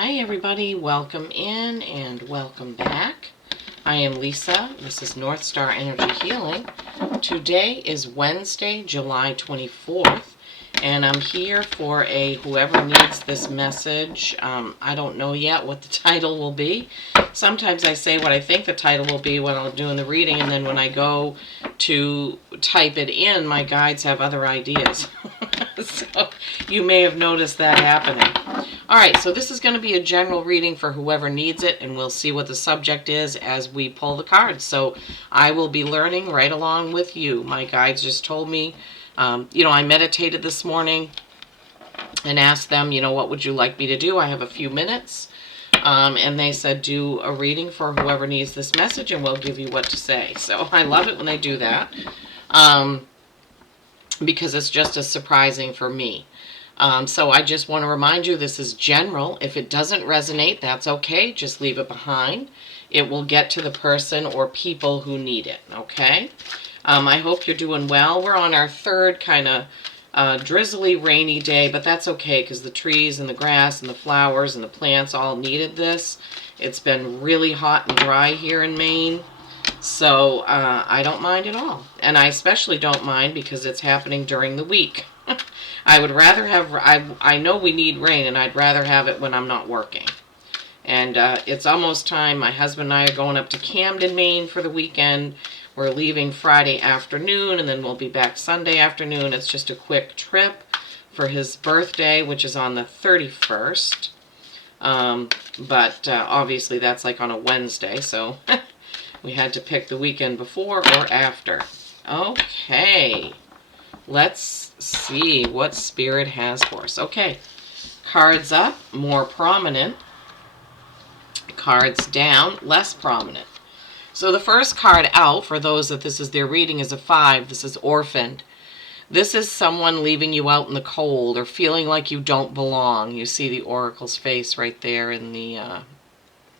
Hi everybody, welcome in and welcome back. I am Lisa. This is North Star Energy Healing. Today is Wednesday, July 24th, and I'm here for a whoever needs this message. I don't know yet what the title will be. Sometimes I say what I think the title will be when I'm doing the reading, and then when I go to type it in, my guides have other ideas. So you may have noticed that happening. Alright, so this is going to be a general reading for whoever needs it, and we'll see what the subject is as we pull the cards. So I will be learning right along with you. My guides just told me, I meditated this morning and asked them, what would you like me to do? I have a few minutes. And they said, do a reading for whoever needs this message, and we'll give you what to say. So I love it when they do that, because it's just as surprising for me. So I just want to remind you, this is general. If it doesn't resonate, that's okay. Just leave it behind. It will get to the person or people who need it, okay? I hope you're doing well. We're on our third kind of drizzly, rainy day, but that's okay because the trees and the grass and the flowers and the plants all needed this. It's been really hot and dry here in Maine, so I don't mind at all. And I especially don't mind because it's happening during the week. I would rather have, I know we need rain, and I'd rather have it when I'm not working. And it's almost time. My husband and I are going up to Camden, Maine for the weekend. We're leaving Friday afternoon, and then we'll be back Sunday afternoon. It's just a quick trip for his birthday, which is on the 31st. But obviously that's like on a Wednesday, so we had to pick the weekend before or after. Okay. Let's see what Spirit has for us. Okay, cards up, more prominent. Cards down, less prominent. So the first card out, for those that this is their reading, is a 5. This is orphaned. This is someone leaving you out in the cold or feeling like you don't belong. You see the oracle's face right there in the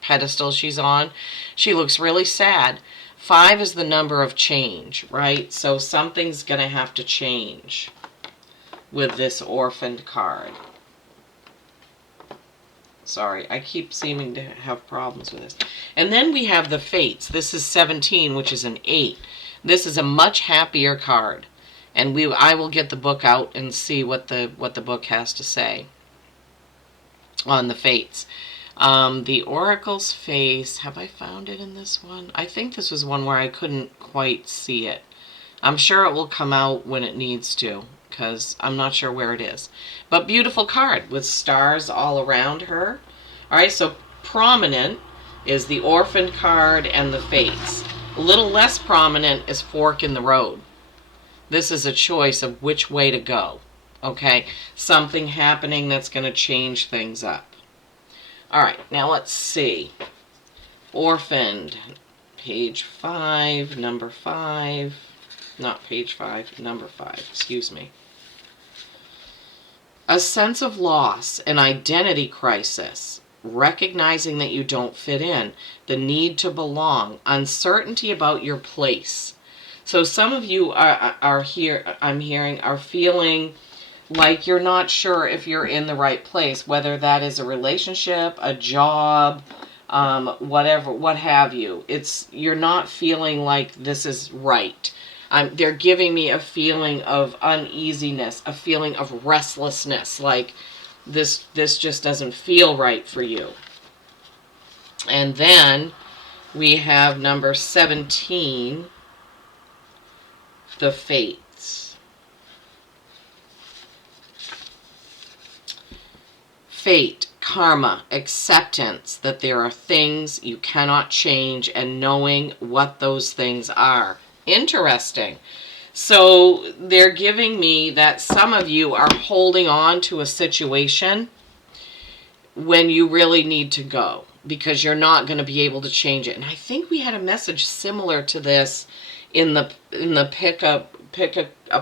pedestal she's on. She looks really sad. 5 is the number of change, right? So something's going to have to change with this orphaned card. Sorry, I keep seeming to have problems with this. And then we have the Fates. This is 17, which is an 8. This is a much happier card. And I will get the book out and see what the book has to say on the Fates. The Oracle's face, have I found it in this one? I think this was one where I couldn't quite see it. I'm sure it will come out when it needs to, because I'm not sure where it is. But beautiful card with stars all around her. Alright, so prominent is the orphaned card and the Fates. A little less prominent is fork in the road. This is a choice of which way to go. Okay, something happening that's going to change things up. Alright, now let's see. Orphaned. Page 5, number 5. Not page 5, number 5. Excuse me. A sense of loss, an identity crisis, recognizing that you don't fit in, the need to belong, uncertainty about your place. So some of you are here, I'm hearing, are feeling like you're not sure if you're in the right place, whether that is a relationship, a job, whatever, what have you. You're not feeling like this is right. They're giving me a feeling of uneasiness, a feeling of restlessness, like this just doesn't feel right for you. And then we have number 17, the Fates. Fate, karma, acceptance that there are things you cannot change and knowing what those things are. Interesting. So they're giving me that some of you are holding on to a situation when you really need to go because you're not going to be able to change it. And I think we had a message similar to this in the pick a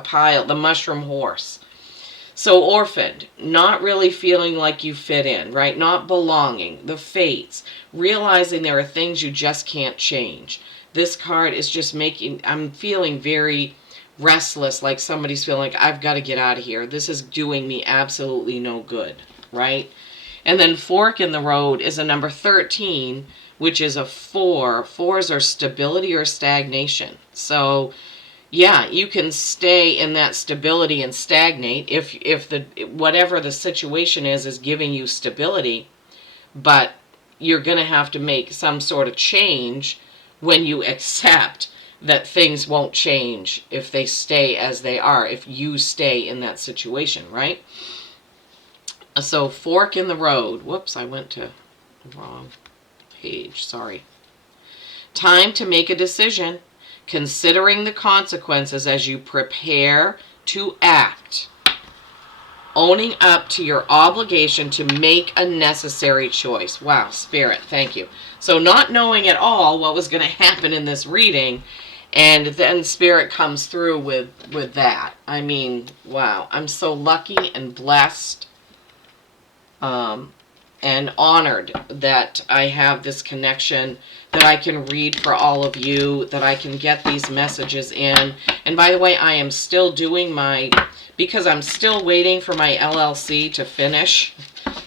pile, the mushroom horse. So orphaned, not really feeling like you fit in, right? Not belonging. The Fates, realizing there are things you just can't change. This card is just I'm feeling very restless, like somebody's feeling like, I've got to get out of here. This is doing me absolutely no good, right? And then fork in the road is a number 13, which is a 4. Fours are stability or stagnation. So yeah, you can stay in that stability and stagnate if the whatever the situation is giving you stability, but you're going to have to make some sort of change when you accept that things won't change if they stay as they are, if you stay in that situation, right? So fork in the road. Whoops, I went to the wrong page. Sorry. Time to make a decision, considering the consequences as you prepare to act. Owning up to your obligation to make a necessary choice. Wow, Spirit, thank you. So not knowing at all what was going to happen in this reading, and then Spirit comes through with that. I mean, wow, I'm so lucky and blessed and honored that I have this connection, that I can read for all of you, that I can get these messages in. And by the way, I am still doing because I'm still waiting for my LLC to finish.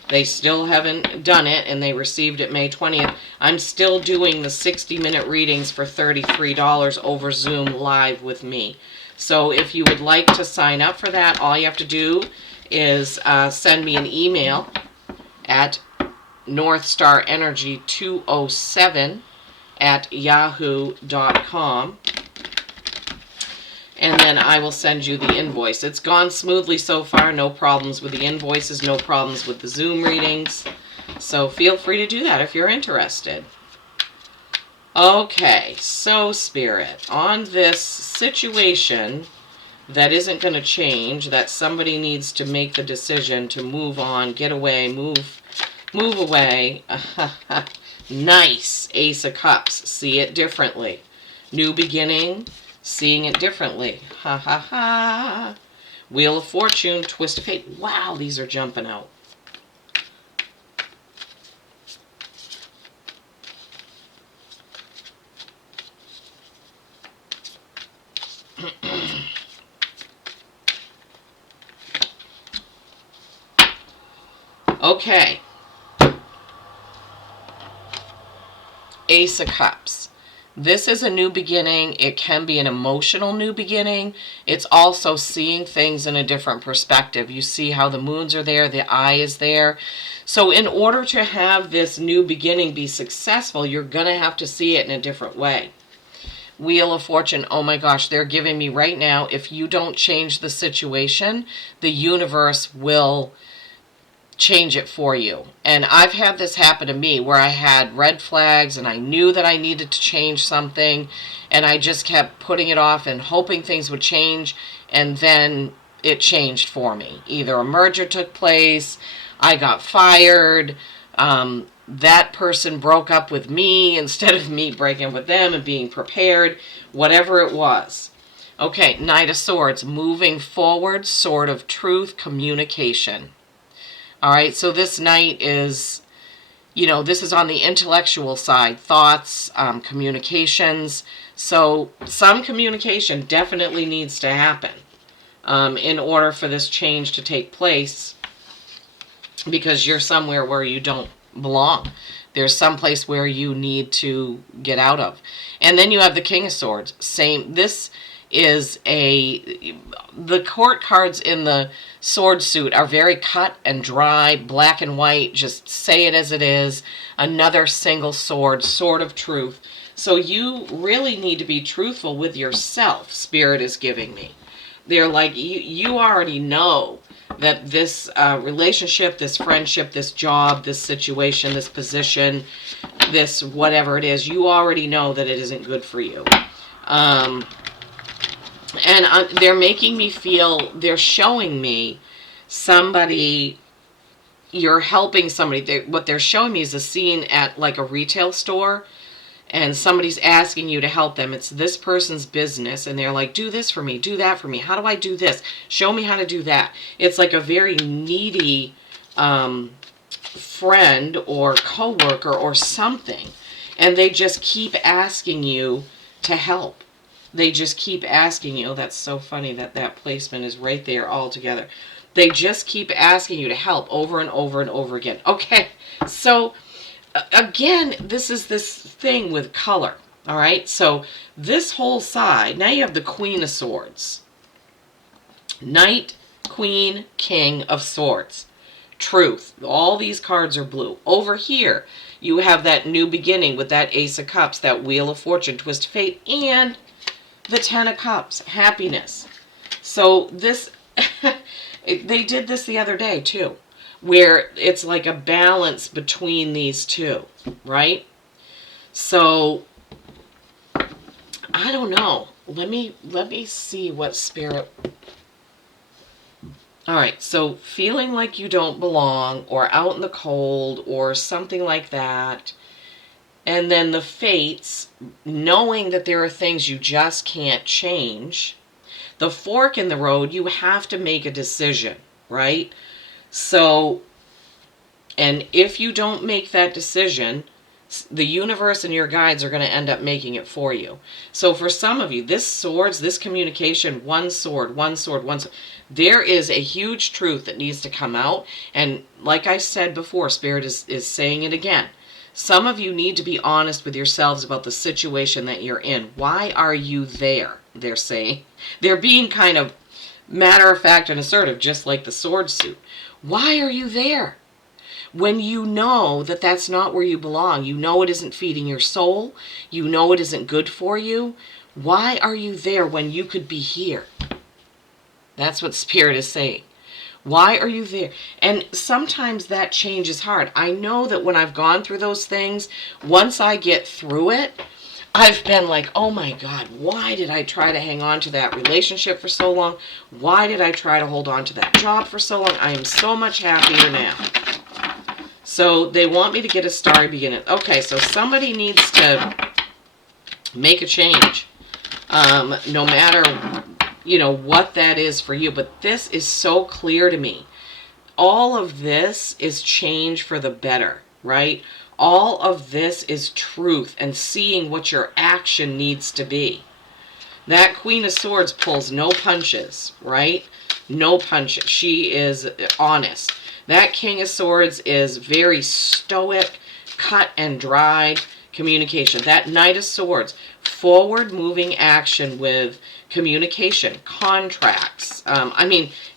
They still haven't done it, and they received it May 20th. I'm still doing the 60-minute readings for $33 over Zoom live with me. So if you would like to sign up for that, all you have to do is send me an email at northstarenergy207@yahoo.com, and then I will send you the invoice. It's gone smoothly so far. No problems with the invoices, no problems with the Zoom readings. So feel free to do that if you're interested. Okay, so Spirit, on this situation that isn't going to change, that somebody needs to make the decision to move on, get away, move away. Nice. Ace of Cups. See it differently. New beginning. Seeing it differently. Ha ha ha. Wheel of Fortune. Twist of Fate. Wow, these are jumping out. Okay. Ace of Cups. This is a new beginning. It can be an emotional new beginning. It's also seeing things in a different perspective. You see how the moons are there, the eye is there. So in order to have this new beginning be successful, you're going to have to see it in a different way. Wheel of Fortune, oh my gosh, they're giving me right now, if you don't change the situation, the universe will change it for you. And I've had this happen to me where I had red flags and I knew that I needed to change something, and I just kept putting it off and hoping things would change, and then it changed for me. Either a merger took place, I got fired, that person broke up with me instead of me breaking up with them and being prepared, whatever it was. Okay, Knight of Swords, moving forward, Sword of Truth, communication. All right, so this Knight is, this is on the intellectual side, thoughts, communications. So some communication definitely needs to happen in order for this change to take place, because you're somewhere where you don't belong. There's some place where you need to get out of. And then you have the King of Swords. Same. This is the court cards in the sword suit are very cut and dry, black and white, just say it as it is. Another single sword, Sword of Truth. So you really need to be truthful with yourself, Spirit is giving me. They're like, you already know that this relationship, this friendship, this job, this situation, this position, this whatever it is, you already know that it isn't good for you. And they're making me feel, they're showing me somebody, you're helping somebody. What they're showing me is a scene at like a retail store, and somebody's asking you to help them. It's this person's business, and they're like, do this for me, do that for me. How do I do this? Show me how to do that. It's like a very needy friend or coworker or something, and they just keep asking you to help. They just keep asking you. Oh, that's so funny that placement is right there all together. They just keep asking you to help over and over and over again. Okay, so again, this is this thing with color. All right, so this whole side, now you have the Queen of Swords. Knight, Queen, King of Swords. Truth. All these cards are blue. Over here, you have that new beginning with that Ace of Cups, that Wheel of Fortune, Twist of Fate, and the Ten of Cups, happiness. So this, they did this the other day too, where it's like a balance between these two, right? So I don't know. Let me see what Spirit. All right, so feeling like you don't belong, or out in the cold, or something like that. And then the fates, knowing that there are things you just can't change. The fork in the road, you have to make a decision, right? So, and if you don't make that decision, the universe and your guides are going to end up making it for you. So for some of you, this swords, this communication, one sword, one sword, one sword, there is a huge truth that needs to come out. And like I said before, Spirit is saying it again. Some of you need to be honest with yourselves about the situation that you're in. Why are you there? They're saying. They're being kind of matter of fact and assertive, just like the sword suit. Why are you there? When you know that that's not where you belong, you know it isn't feeding your soul, you know it isn't good for you, why are you there when you could be here? That's what Spirit is saying. Why are you there? And sometimes that change is hard. I know that when I've gone through those things, once I get through it, I've been like, oh my God, why did I try to hang on to that relationship for so long? Why did I try to hold on to that job for so long? I am so much happier now. So they want me to get a starry beginning. Okay, so somebody needs to make a change. No matter, what that is for you. But this is so clear to me. All of this is change for the better, right? All of this is truth and seeing what your action needs to be. That Queen of Swords pulls no punches, right? No punches. She is honest. That King of Swords is very stoic, cut and dried communication. That Knight of Swords, forward moving action with communication, contracts.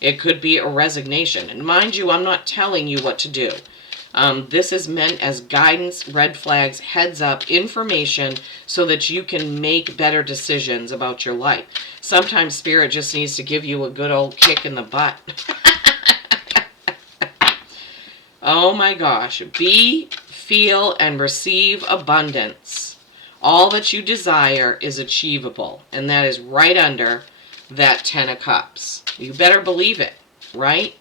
It could be a resignation. And mind you, I'm not telling you what to do. This is meant as guidance, red flags, heads up, information, so that you can make better decisions about your life. Sometimes Spirit just needs to give you a good old kick in the butt. Oh my gosh. Be, feel, and receive abundance. All that you desire is achievable. And that is right under that Ten of Cups. You better believe it, right?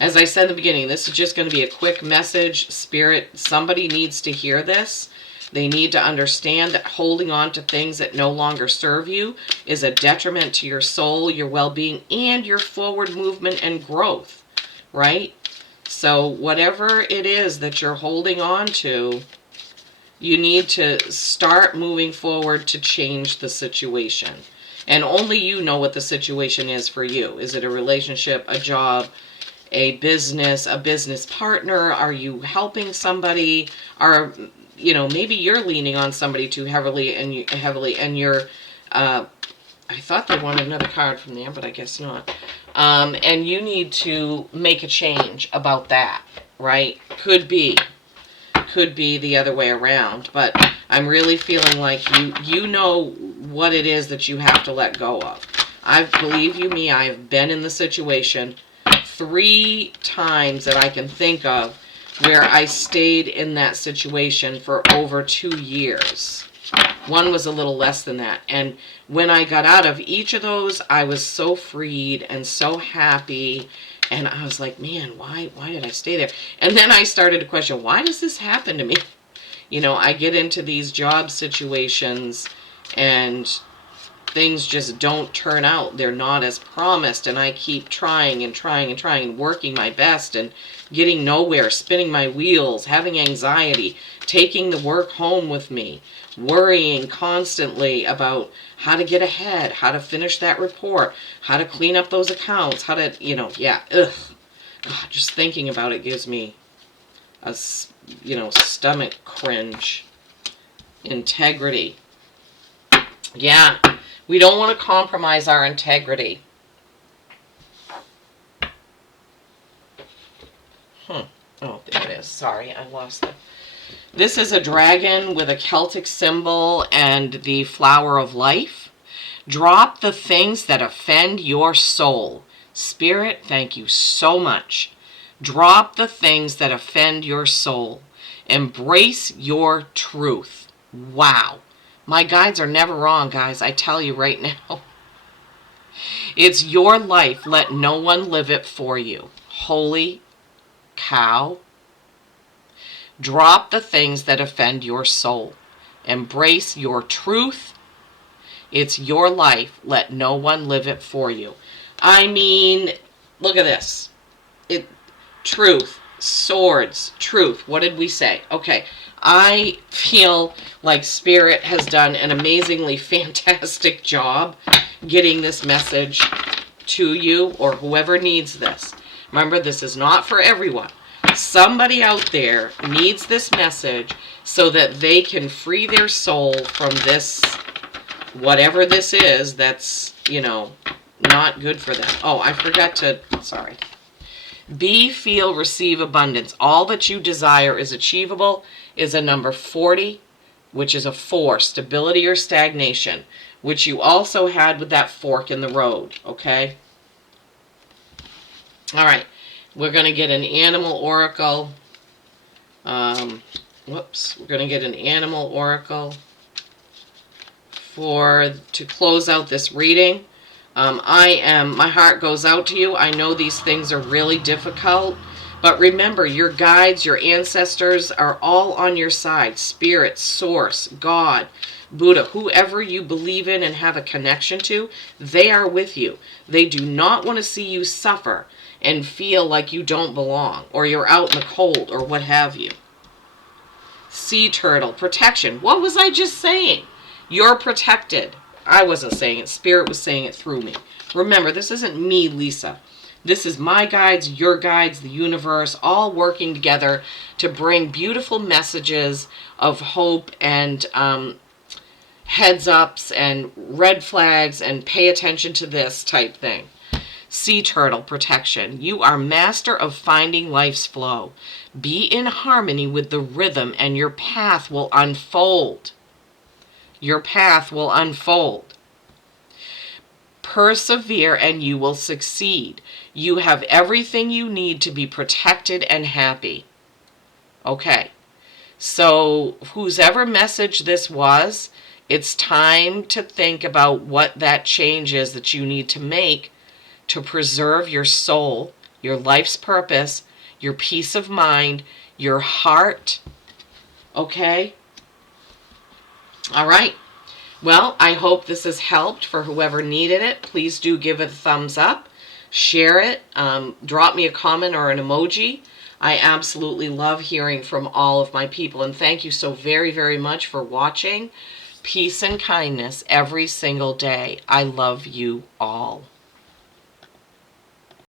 As I said in the beginning, this is just going to be a quick message. Spirit, somebody needs to hear this. They need to understand that holding on to things that no longer serve you is a detriment to your soul, your well-being, and your forward movement and growth, right? So whatever it is that you're holding on to, you need to start moving forward to change the situation. And only you know what the situation is for you. Is it a relationship, a job, a business partner? Are you helping somebody? Maybe you're leaning on somebody too heavily and you're, I thought they wanted another card from there, but I guess not. And you need to make a change about that, right? Could be the other way around, but I'm really feeling like you know what it is that you have to let go of. Believe you me, I have been in the situation 3 times that I can think of where I stayed in that situation for over 2 years. One was a little less than that. And when I got out of each of those, I was so freed and so happy. And I was like, man, why did I stay there? And then I started to question, why does this happen to me? I get into these job situations and things just don't turn out. They're not as promised, and I keep trying and trying and trying and working my best and getting nowhere, spinning my wheels, having anxiety, taking the work home with me, worrying constantly about how to get ahead, how to finish that report, how to clean up those accounts, how to, yeah, ugh. God, just thinking about it gives me a, stomach cringe. Integrity. Yeah, we don't want to compromise our integrity. Oh, there it is. Sorry, I lost it. This is a dragon with a Celtic symbol and the flower of life. Drop the things that offend your soul. Spirit, thank you so much. Drop the things that offend your soul. Embrace your truth. Wow. My guides are never wrong, guys. I tell you right now. It's your life. Let no one live it for you. Holy cow. Drop the things that offend your soul. Embrace your truth. It's your life. Let no one live it for you. I mean, look at this. Truth, swords, truth. What did we say? Okay. I feel like Spirit has done an amazingly fantastic job getting this message to you or whoever needs this. Remember, this is not for everyone. Somebody out there needs this message so that they can free their soul from this, whatever this is that's, not good for them. Oh, I forgot to, sorry. Be, feel, receive abundance. All that you desire is achievable is a number 40, which is a 4, stability or stagnation, which you also had with that fork in the road, okay? All right, we're going to get an animal oracle. We're going to get an animal oracle to close out this reading. My heart goes out to you. I know these things are really difficult, but remember, your guides, your ancestors are all on your side. Spirit, Source, God, Buddha, whoever you believe in and have a connection to, they are with you. They do not want to see you suffer and feel like you don't belong or you're out in the cold or what have you. Sea turtle, protection. What was I just saying? You're protected. I wasn't saying it. Spirit was saying it through me. Remember, this isn't me, Lisa. This is my guides, your guides, the universe, all working together to bring beautiful messages of hope and heads ups and red flags and pay attention to this type thing. Sea turtle, protection. You are master of finding life's flow. Be in harmony with the rhythm and your path will unfold. Your path will unfold. Persevere and you will succeed. You have everything you need to be protected and happy. Okay. So whoever message this was, it's time to think about what that change is that you need to make to preserve your soul, your life's purpose, your peace of mind, your heart. Okay? All right. Well, I hope this has helped for whoever needed it. Please do give it a thumbs up. Share it. Drop me a comment or an emoji. I absolutely love hearing from all of my people. And thank you so very, very much for watching. Peace and kindness every single day. I love you all.